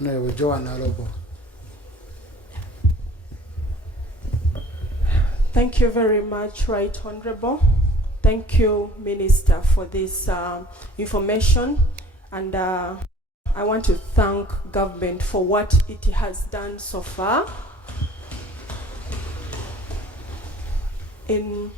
Honorable Joanna Robo. Thank you very much, Right Honorable. Thank you, Minister, for this information. And I want to thank government for what it has done so far in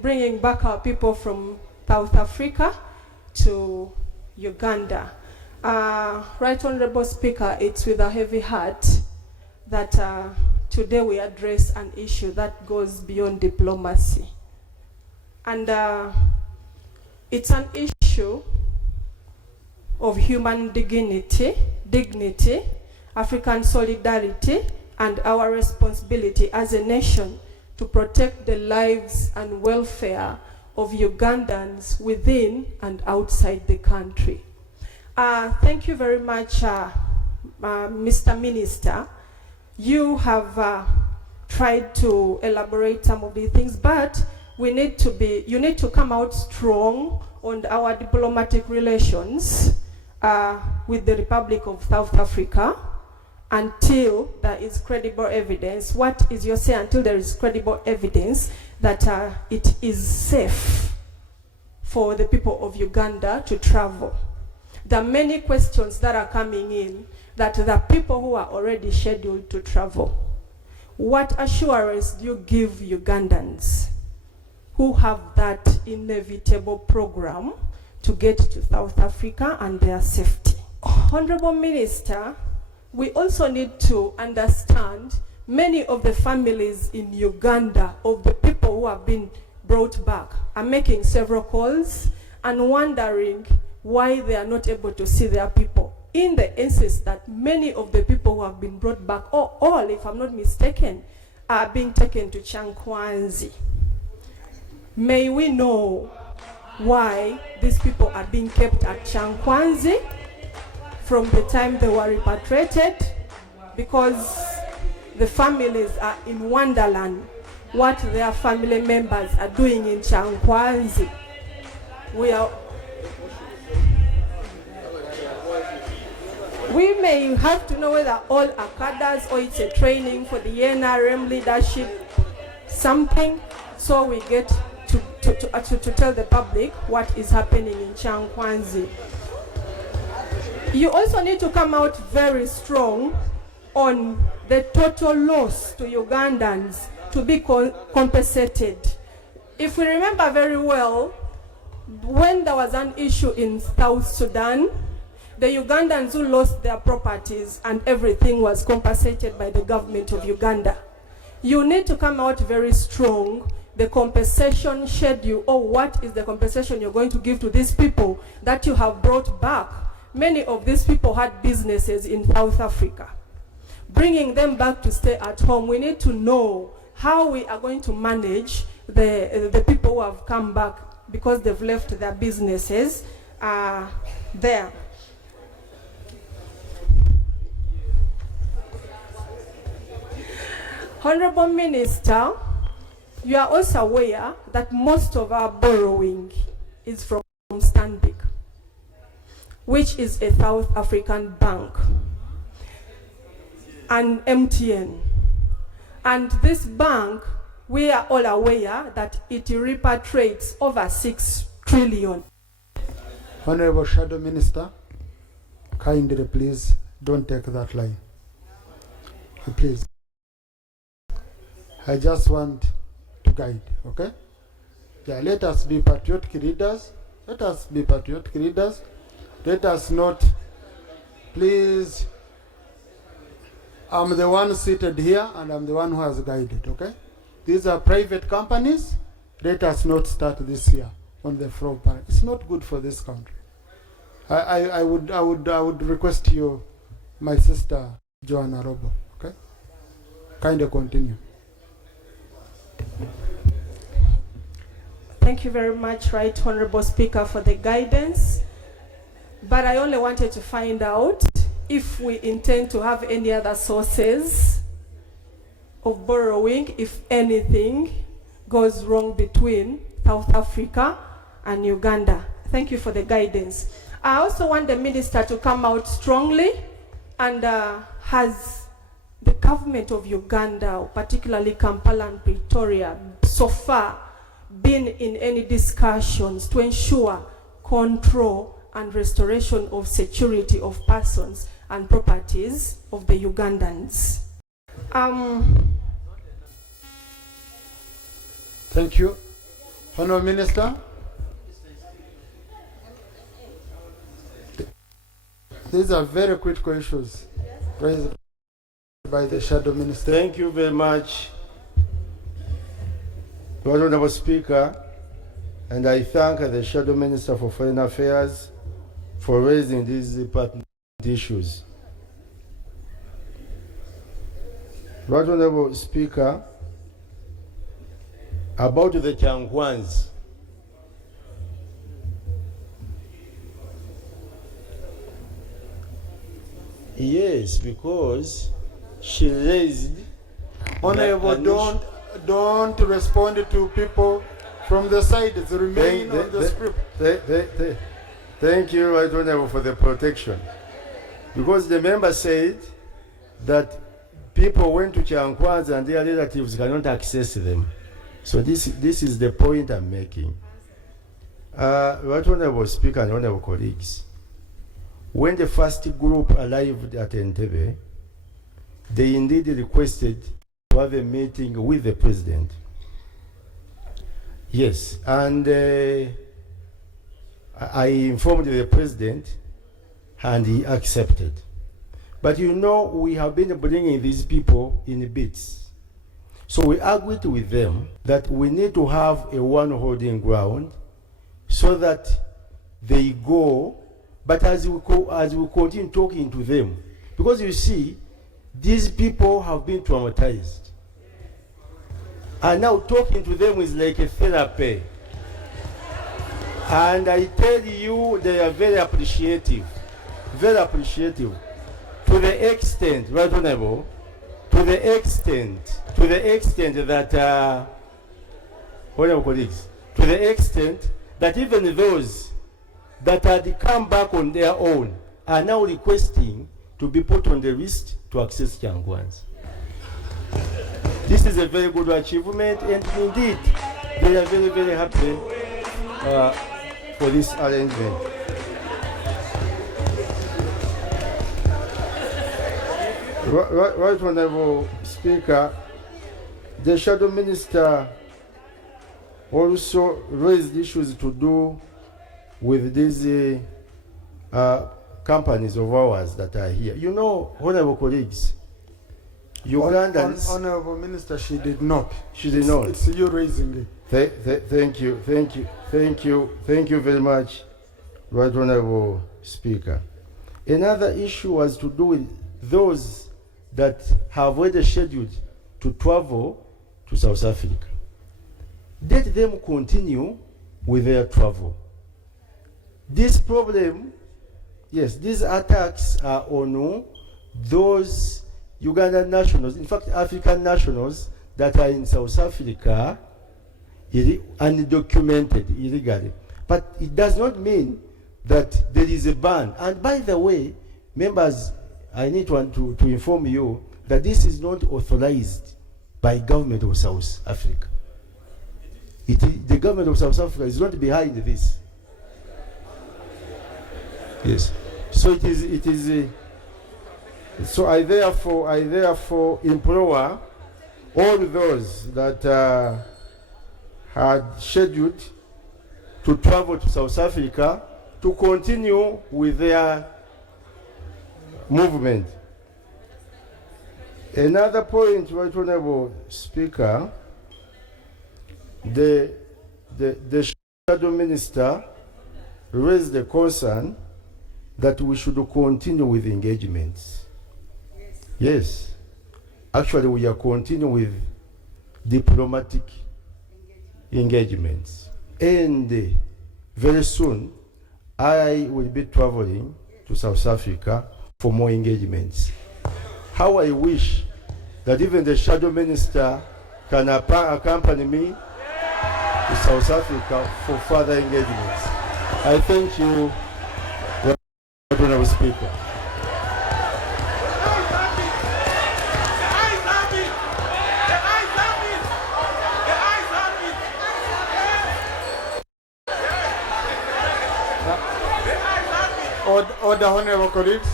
bringing back our people from South Africa to Uganda. Right Honorable Speaker, it's with a heavy heart that today we address an issue that goes beyond diplomacy. And it's an issue of human dignity, African solidarity, and our responsibility as a nation to protect the lives and welfare of Ugandans within and outside the country. Thank you very much, Mr. Minister. You have tried to elaborate some of these things, but you need to come out strong on our diplomatic relations with the Republic of South Africa until there is credible evidence. What is your say until there is credible evidence that it is safe for the people of Uganda to travel? There are many questions that are coming in that the people who are already scheduled to travel, what assurance do you give Ugandans who have that inevitable program to get to South Africa and their safety? Honorable Minister, we also need to understand many of the families in Uganda of the people who have been brought back are making several calls and wondering why they are not able to see their people. In the instance that many of the people who have been brought back, or all, if I'm not mistaken, are being taken to Kyankwanzi. May we know why these people are being kept at Kyankwanzi from the time they were repatriated, because the families are in Wonderland, what their family members are doing in Kyankwanzi. We may have to know whether all are cadres or it's a training for the NRM leadership, something, so we get to tell the public what is happening in Kyankwanzi. You also need to come out very strong on the total loss to Ugandans to be compensated. If we remember very well, when there was an issue in South Sudan, the Ugandans who lost their properties and everything was compensated by the government of Uganda. You need to come out very strong, the compensation schedule, or what is the compensation you're going to give to these people that you have brought back. Many of these people had businesses in South Africa. Bringing them back to stay at home, we need to know how we are going to manage the people who have come back because they've left their businesses there. Honorable Minister, you are also aware that most of our borrowing is from Stanbic, which is a South African bank, and MTN. And this bank, we are all aware that it repatriates over 6 trillion. Honorable Shadow Minister, kindly please don't take that line. Please. I just want to guide, okay? Yeah, let us be patriotic leaders. Let us be patriotic leaders. Let us not, please, I'm the one seated here and I'm the one who has guided, okay? These are private companies. Let us not start this year on the floor. It's not good for this country. I would request you, my sister, Joanna Robo, okay? Kindly continue. Thank you very much, Right Honorable Speaker, for the guidance. But I only wanted to find out if we intend to have any other sources of borrowing, if anything goes wrong between South Africa and Uganda. Thank you for the guidance. I also want the minister to come out strongly and has the government of Uganda, particularly Kampala and Pretoria, so far been in any discussions to ensure control and restoration of security of persons and properties of the Ugandans? Thank you. Honourable Minister. These are very critical issues raised by the Shadow Minister. Thank you very much, Honourable Speaker, and I thank the Shadow Minister for Foreign Affairs for raising these important issues. Honourable Speaker, about the Kyankwanzi. Yes, because she raised. Honourable, don't respond to people from the side. It's remain on the script. Thank you, Right Honourable, for the protection. Because the member said that people went to Kyankwanzi and their relatives cannot access them. So this is the point I'm making. Right Honourable Speaker and Honourable colleagues, when the first group arrived at Entebbe, they indeed requested to have a meeting with the president. Yes, and I informed the president and he accepted. But you know, we have been bringing these people in bits. So we agreed with them that we need to have a one holding ground so that they go, but as we continue talking to them, because you see, these people have been traumatized. And now talking to them is like a therapy. And I tell you, they are very appreciative, to the extent, Right Honourable, to the extent that, honourable colleagues, to the extent that even those that had come back on their own are now requesting to be put on the list to access Kyankwanzi. This is a very good achievement, and indeed, they are very, very happy for this arrangement. Right Honourable Speaker, the Shadow Minister also raised issues to do with these companies of ours that are here. You know, honourable colleagues, Ugandans... Honourable Minister, she did not. She did not. It's you raising it. Thank you very much, Right Honourable Speaker. Another issue was to do with those that have already scheduled to travel to South Africa. Let them continue with their travel. This problem, yes, these attacks are on those Ugandan nationals, in fact African nationals that are in South Africa undocumented illegally. But it does not mean that there is a ban. And by the way, members, I need to inform you that this is not authorized by government of South Africa. The government of South Africa is not behind this. Yes. So it is. So I therefore implore all those that had scheduled to travel to South Africa to continue with their movement. Another point, Right Honourable Speaker, the Shadow Minister raised the concern that we should continue with engagements. Yes. Actually, we are continuing with diplomatic engagements. And very soon, I will be traveling to South Africa for more engagements. How I wish that even the Shadow Minister can accompany me to South Africa for further engagements. I thank you Honorable Speaker. Order, honorable colleagues.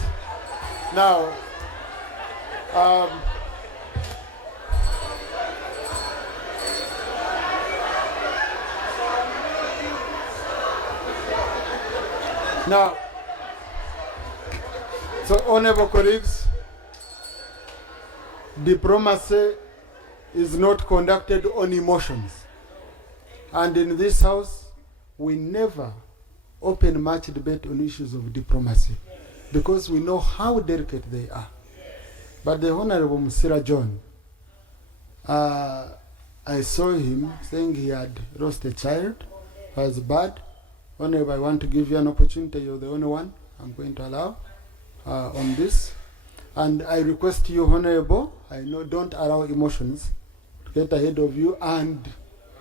Now, so honorable colleagues, diplomacy is not conducted on emotions. And in this house, we never open much debate on issues of diplomacy because we know how delicate they are. But the Honorable Musira John, I saw him saying he had lost a child, was bad. Honorable, I want to give you an opportunity. You're the only one I'm going to allow on this. And I request you, Honorable, I know, don't allow emotions to get ahead of you, and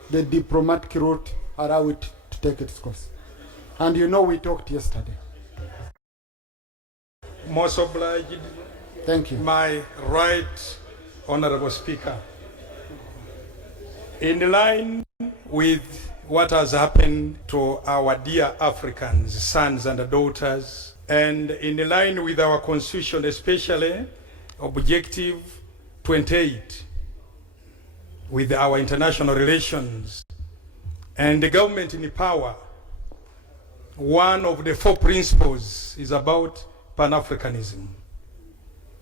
the diplomatic route, allow it to take its course. And you know we talked yesterday. Most obliged. Thank you. My right, Honorable Speaker. In line with what has happened to our dear Africans, sons and daughters, and in line with our Constitution, especially Objective 28, with our international relations, and the government in power, one of the 4 principles is about Pan-Africanism.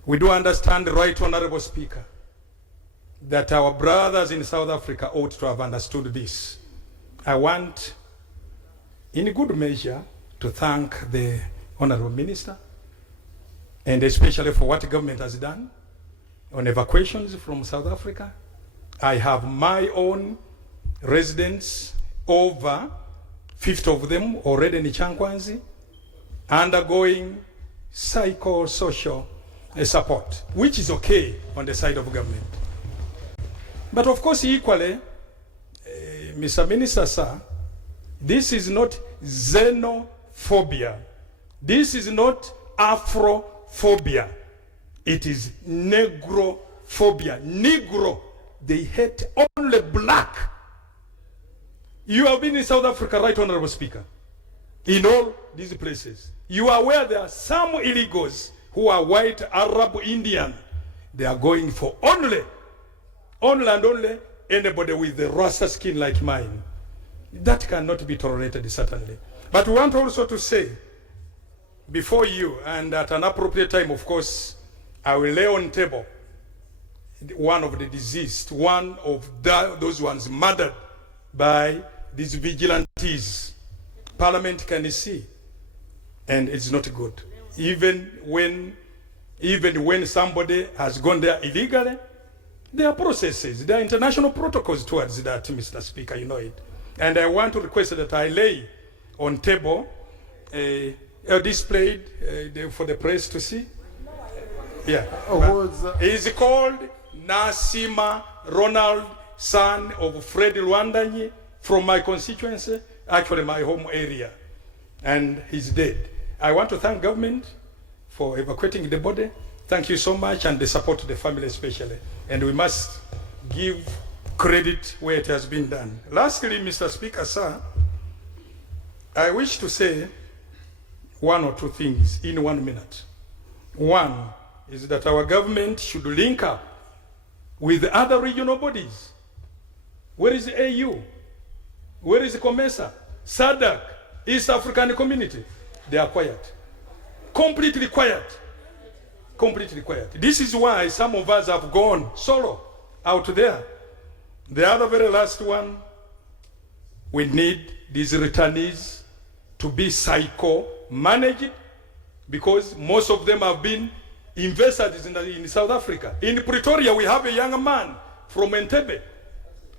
We do understand, right, Honorable Speaker, that our brothers in South Africa ought to have understood this. I want, in good measure, to thank the Honorable Minister, and especially for what the government has done on evacuations from South Africa. I have my own residents, over 50 of them already in Kyankwanzi, undergoing psychosocial support, which is okay on the side of government. But of course, equally, Mr. Minister, sir, this is not xenophobia. This is not Afrophobia. It is Negrophobia. Negro, they hate only black. You have been in South Africa, right, Honorable Speaker? In all these places. You are aware there are some illegals who are white, Arab, Indian. They are going for only and only anybody with the Rasta skin like mine. That cannot be tolerated, certainly. But we want also to say, before you, and at an appropriate time, of course, I will lay on table one of the deceased, one of those ones murdered by these vigilantes. Parliament can see, and it's not good. Even when somebody has gone there illegally, there are processes, there are international protocols towards that, Mr. Speaker, you know it. And I want to request that I lay on table displayed for the press to see. Yeah. He's called Nasima Ronald, son of Fred Rwandanyi, from my constituency, actually my home area. And he's dead. I want to thank government for evacuating the body. Thank you so much, and the support to the family especially. And we must give credit where it has been done. Lastly, Mr. Speaker, sir, I wish to say one or two things in 1 minute. One is that our government should link up with other regional bodies. Where is the AU? Where is the COMESA? SADC, East African Community? They are quiet. Completely quiet. Completely quiet. This is why some of us have gone solo out there. The other very last one, we need these returnees to be psycho-managed, because most of them have been investors in South Africa. In Pretoria, we have a young man from Entebbe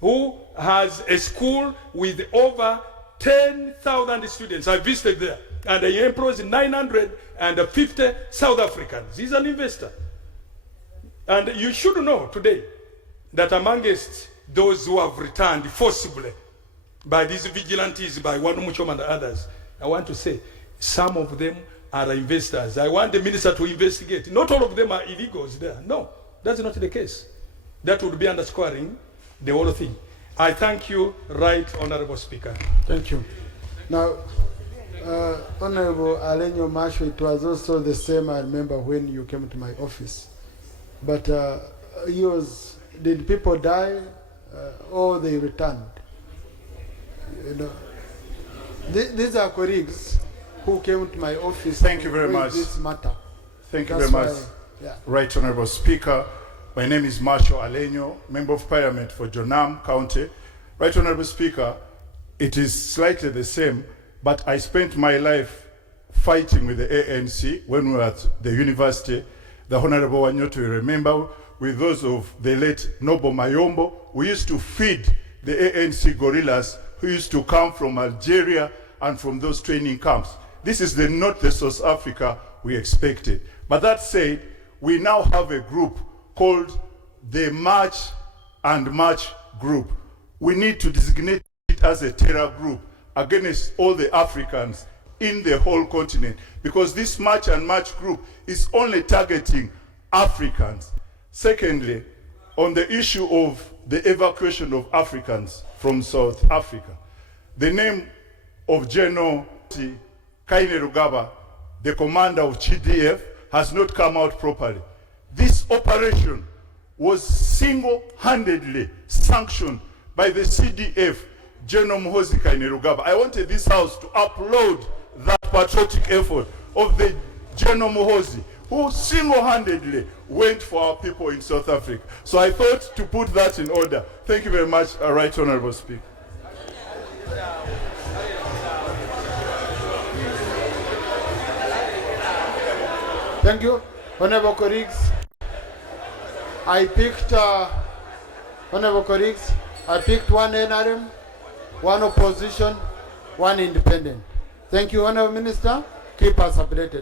who has a school with over 10,000 students. I visited there, and he employs 950 South Africans. He's an investor. And you should know today that amongst those who have returned forcibly by these vigilantes, by Wanu Muchoma and others, I want to say some of them are investors. I want the minister to investigate. Not all of them are illegals there. No, that's not the case. That would be underscoring the whole thing. I thank you, Right Honorable Speaker. Thank you. Now, Honorable Alenyo Masho, it was also the same, I remember, when you came to my office. But did people die or they returned? You know, these are colleagues who came to my office. Thank you very much. This matter. Thank you That's very much, yeah. Right Honorable Speaker. My name is Marshall Alenyo, Member of Parliament for Jonam County. Right Honorable Speaker, it is slightly the same, but I spent my life fighting with the ANC when we were at the university. The Honorable Wanyoto, you remember, with those of the late Noble Mayombo, we used to feed the ANC guerrillas who used to come from Algeria and from those training camps. This is not the South Africa we expected. But that said, we now have a group called the March and March Group. We need to designate it as a terror group against all the Africans in the whole continent, because this March and March Group is only targeting Africans. Secondly, on the issue of the evacuation of Africans from South Africa, the name of General Kainerugaba, the commander of GDF, has not come out properly. This operation was single-handedly sanctioned by the CDF, General Muhoozi Kainerugaba. I wanted this House to applaud that patriotic effort of the General Muhoozi, who single-handedly went for our people in South Africa. So I thought to put that in order. Thank you very much, Right Honorable Speaker. Thank you, honorable colleagues. I picked, honorable colleagues, I picked one NRM, one opposition, one independent. Thank you, Honorable Minister. Keep us updated.